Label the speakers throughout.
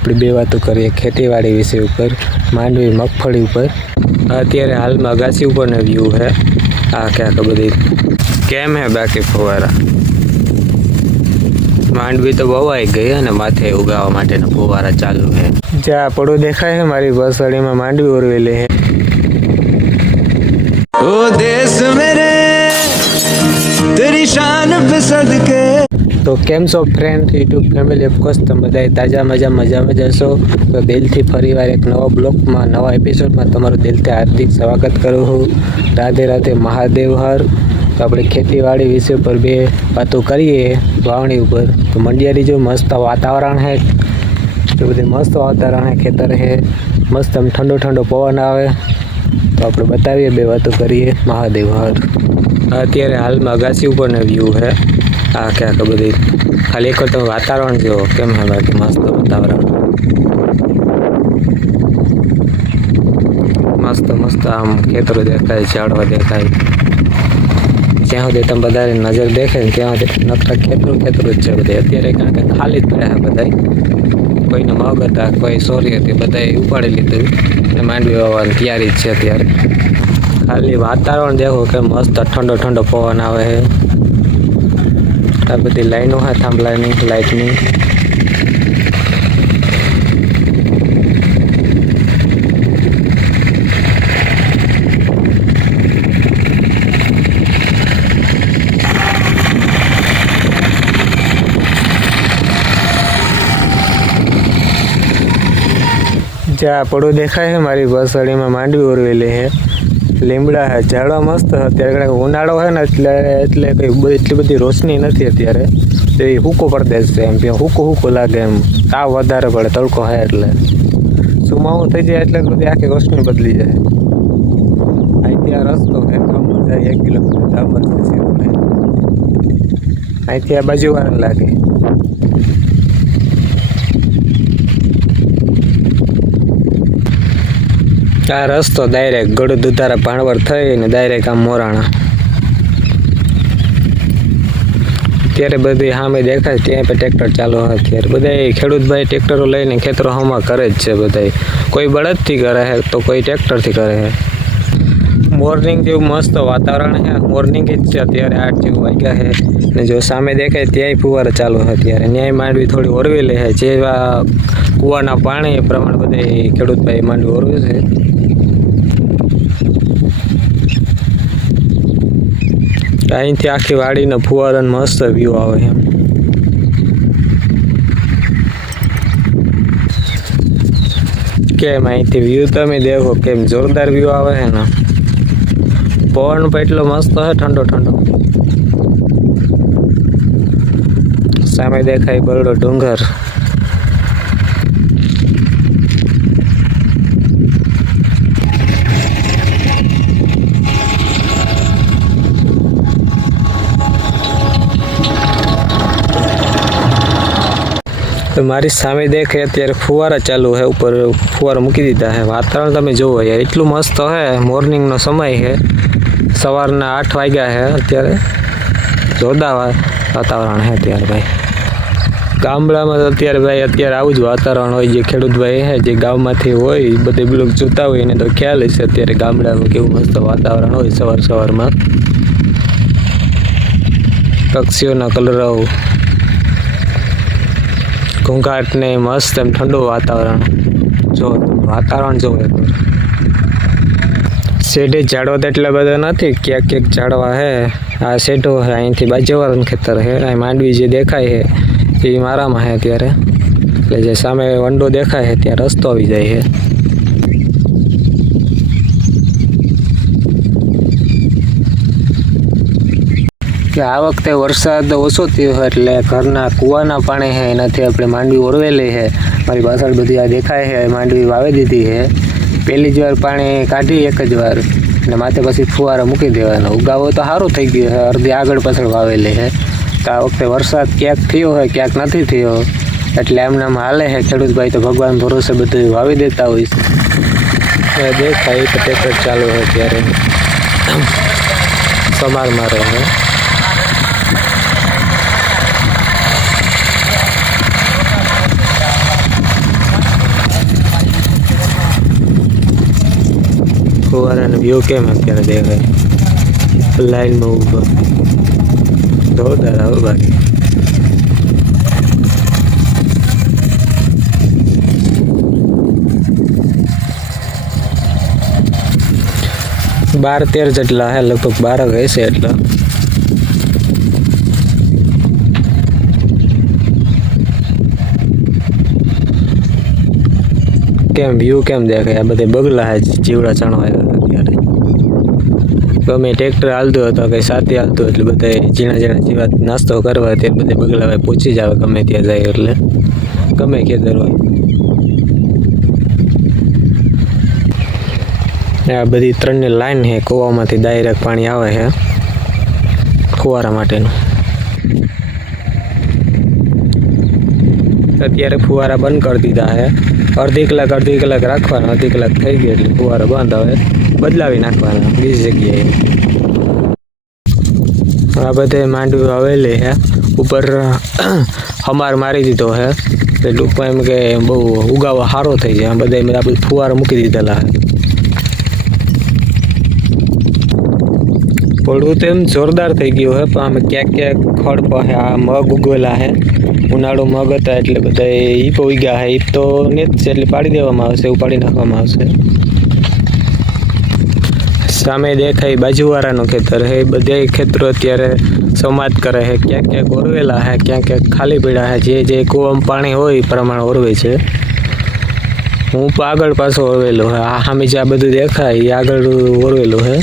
Speaker 1: આપણે બે વાતો કરીએ ખેતીવાડી વિશે ઉપર માંડવી મગફળી ઉપર અત્યારે હાલમાં ગાછી ઉપરનો વ્યૂ છે આ ક્યાંક બધી કેમ હે બાકી ફુવારા માંડવી તો વવાઈ ગઈ અને માથે ઉગાવવા માટેના ફુવારા ચાલુ છે જ્યાં પડું દેખાય છે મારી બસવાડીમાં માંડવી ઓરવેલી છે
Speaker 2: ओ देश मेरे तेरी शान पे सदके
Speaker 1: તો કેમ છો ફ્રેન્ડ યુટ્યુબ ફેમિલી ઓફકોર્સ તમે બધા તાજા મજા, મજામાં જશો તો દિલથી ફરીવાર એક નવા બ્લોગમાં, નવા એપિસોડમાં તમારું દિલથી હાર્દિક સ્વાગત કરું છું. રાધે રાધે મહાદેવ હર. તો આપણે ખેતીવાડી વિષય પર બે વાતો કરીએ, વાવણી ઉપર. તો મંડિયારી જો મસ્ત વાતાવરણ છે તો બધું મસ્ત વાતાવરણ છે ખેતર છે મસ્ત આમ ઠંડો ઠંડો પવન આવે. તો આપણે બતાવીએ, બે વાતો કરીએ. મહાદેવ હર. અત્યારે હાલમાં અગાસી ઉપરનો વ્યૂ છે આ ક્યાંક બધી ખાલી એક તમે વાતાવરણ જુઓ, કેમ હે બાકી મસ્ત વાતાવરણ. મસ્ત મસ્ત આમ ખેતરો દેખાય, ઝાડવા દેખાય. જ્યાં સુધી તમે બધા નજર દેખે ને ત્યાં સુધી નકરા ખેતરું ખેતરું જ છે બધે અત્યારે કારણ કે ખાલી જ પડ્યા બધા કોઈને મગ હતા, કોઈ સોરી હતી બધાએ ઉપાડી લીધું. અને માંડવી વાવવાની તૈયારી જ છે અત્યારે. ખાલી વાતાવરણ દેખો કે મસ્ત ઠંડો ઠંડો પવન આવે છે. આ બધી લાઈનો હા, થાંભલાની લાઇટની જ્યાં પડું દેખાય છે, મારી બસવાડીમાં માંડવી ઓરવેલી છે. લીમડા છે ઝાડવા મસ્ત અત્યારે ઉનાળો છે ને એટલે એટલે કંઈ એટલી બધી રોશની નથી અત્યારે. તો એ હૂકો પડદે છે એમ, કે હૂકો હૂકો લાગે એમ. તાવ વધારે પડે, તડકો હે એટલે. સુમાવું થઈ જાય એટલે બધી આખી રોશની બદલી જાય. અહીંથી આ રસ્તો છે ગામમાં જાય એક કિલોમીટર છે અહીંથી આ બાજુ વાર લાગે. આ રસ્તો ડાયરેક્ટ ગળું દુધારા ભાણવર થઈને ડાયરેક્ટ આમ મોરાણા. ત્યારે બધી સામે દેખાય ત્યાં પણ ટ્રેક્ટર ચાલુ હોય અત્યારે બધા ખેડૂત ભાઈ ટ્રેક્ટરો લઈને ખેતરો હમા કરે જ છે બધા કોઈ બળદથી કરે છે, તો કોઈ ટ્રેક્ટરથી કરે છે. મોર્નિંગ જેવું મસ્ત વાતાવરણ છે મોર્નિંગ જ છે અત્યારે આઠ જેવું વાગ્યા છે. ને જો સામે દેખાય ત્યાંય ફુવારા ચાલુ હોય અત્યારે ન્યાય માંડવી થોડી ઓરવેલી છે, જેવા કૂવાના પાણી એ પ્રમાણે બધે ખેડૂત ભાઈ માંડવી ઓરવે છે. અહીંથી આખી વાડીને ફુવારાનો મસ્ત વ્યૂ આવે એમ. કેમ અહીંથી વ્યૂ તમે દેખો, કેમ જોરદાર વ્યૂ આવે છે ને. પવન પણ એટલો મસ્ત છે, ઠંડો ઠંડો. સામે દેખાય બરડો ડુંગર. તો મારી સામે દેખે અત્યારે ફુવારા ચાલુ છે ઉપર ફુવારા મૂકી દીધા છે વાતાવરણ તમે જુઓ યાર એટલું મસ્ત છે મોર્નિંગનો સમય છે સવારના આઠ વાગ્યા છે અત્યારે. જોરદાર વાતાવરણ છે અત્યારે ભાઈ. ગામડામાં તો અત્યારે ભાઈ, અત્યારે આવું જ વાતાવરણ હોય જે ખેડૂત ભાઈ છે જે ગામમાંથી હોય બધે બ્લોક જોતા હોય, એને તો ખ્યાલ હશે અત્યારે ગામડામાં કેવું મસ્ત વાતાવરણ હોય સવાર સવારમાં. પક્ષીઓના કલરવ ઘૂંઘાટ ને મસ્ત એમ ઠંડુ વાતાવરણ. જો વાતાવરણ જો એકવાર શેઢે ઝાડવા તો એટલા બધા નથી, ક્યાંક ક્યાંક ઝાડવા હે. આ શેઢો હે, અહીંથી બાજુવાળાનું ખેતર છે અહીં માંડવી જે દેખાય છે એ મારામાં હે અત્યારે. એટલે જે સામે વંડો દેખાય છે ત્યાં રસ્તો આવી જાય છે કે આ વખતે વરસાદ ઓછો થયો છે એટલે ઘરના કૂવાના પાણી છે, એનાથી આપણે માંડવી ઓરવેલી છે. મારી પાછળ બધી આ દેખાય છે માંડવી વાવી દીધી છે. પહેલી જ વાર પાણી કાઢી, એક જ વાર. અને માથે પછી ફુવારા મૂકી દેવાનો. ઉગાવો તો સારું થઈ ગયું છે, અડધી આગળ પાછળ વાવેલી છે. તો આ વખતે વરસાદ ક્યાંક થયો હોય, ક્યાંક નથી થયો. એટલે એમને આમ હાલે છે ખેડૂત ભાઈ તો ભગવાન ભરોસે બધું વાવી દેતા હોય છે. દેખાય તો ટ્રેક્ટર ચાલુ હોય ત્યારે. સમાર મારે છે. ફુવારાનો વ્યૂ કેમ અત્યારે દેખાય? લાઈનમાં ઊભો. જોરદાર આવે બાકી બાર તેર જેટલા હે, લગભગ બારક હશે એટલા. કેમ, વ્યૂ કેમ દેખાય? આ બધે બગલા હે, જીવડા ચણવા આવ્યા ગમે ટ્રેક્ટર હાલતું હતો કે સાથે હાલતું એટલે બધા ઝીણા ઝીણા જેવા નાસ્તો કરવા તે બધે બગલા પહોંચી પૂછી જ આવે ગમે ત્યાં જાય એટલે. ગમે ખેતર હોય. આ બધી ત્રણની લાઈન છે, કૂવામાંથી ડાયરેક્ટ પાણી આવે છે ફુવારા માટેનું. અત્યારે ફુવારા બંધ કરી દીધા છે. અડધી કલાક અડધી કલાક રાખવાના, અડધી કલાક થઈ ગઈ એટલે ફુવારા બંધ હવે બદલાવી નાખવાના બીજી જગ્યાએ. આ બધે માંડવી વાવેલી છે. ઉપર હમાર મારી દીધો છે. એટલે ટૂંકમાં એમ કે બહુ ઉગાવો સારો થઈ જાય. બધા બધું ફુવારા મૂકી દીધેલા છે. પડવું તો એમ જોરદાર થઈ ગયું હે, પણ આમે ક્યાંક ક્યાંક ખડ પાસે આ મગ ઉગવેલા હે. ઉનાળો મગ હતા એટલે બધા ઈપ ઉગ્યા હે, ઈપ તો ને જ છે, એટલે પાડી દેવામાં આવશે, ઉપાડી નાખવામાં આવશે. સામે દેખાય બાજુવાળાનું ખેતર હે બધા ખેતરો અત્યારે સમાજ કરે છે ક્યાંક ક્યાંક ઓરવેલા હે, ક્યાંક ક્યાંક ખાલી પીડા હે, જે જે કૂવામાં પાણી હોય એ પ્રમાણે ઓરવે છે. હું આગળ પાછો ઓરવેલો હે, આ સામે જે આ બધું દેખાય, એ આગળ ઓરવેલું હે.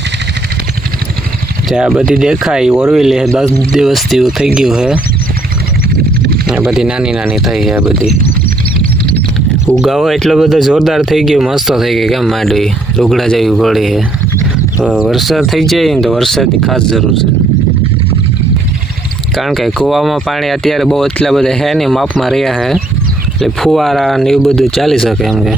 Speaker 1: ત્યાં બધી દેખાય ઓરવી લે દસ દિવસ જેવું થઈ ગયું છે આ બધી નાની નાની થઈ છે આ બધી. ઉગાવો એટલો બધો જોરદાર થઈ ગયો, મસ્ત થઈ ગયો કેમ માંડવી? રૂગડા જેવી પડી છે વરસાદ થઈ જાય ને તો વરસાદની ખાસ જરૂર છે. કારણ કે કૂવામાં પાણી અત્યારે બહુ એટલા બધા હે ને માપમાં રહ્યા છે એટલે ફુવારા ને એવું બધું ચાલી શકે એમ કે.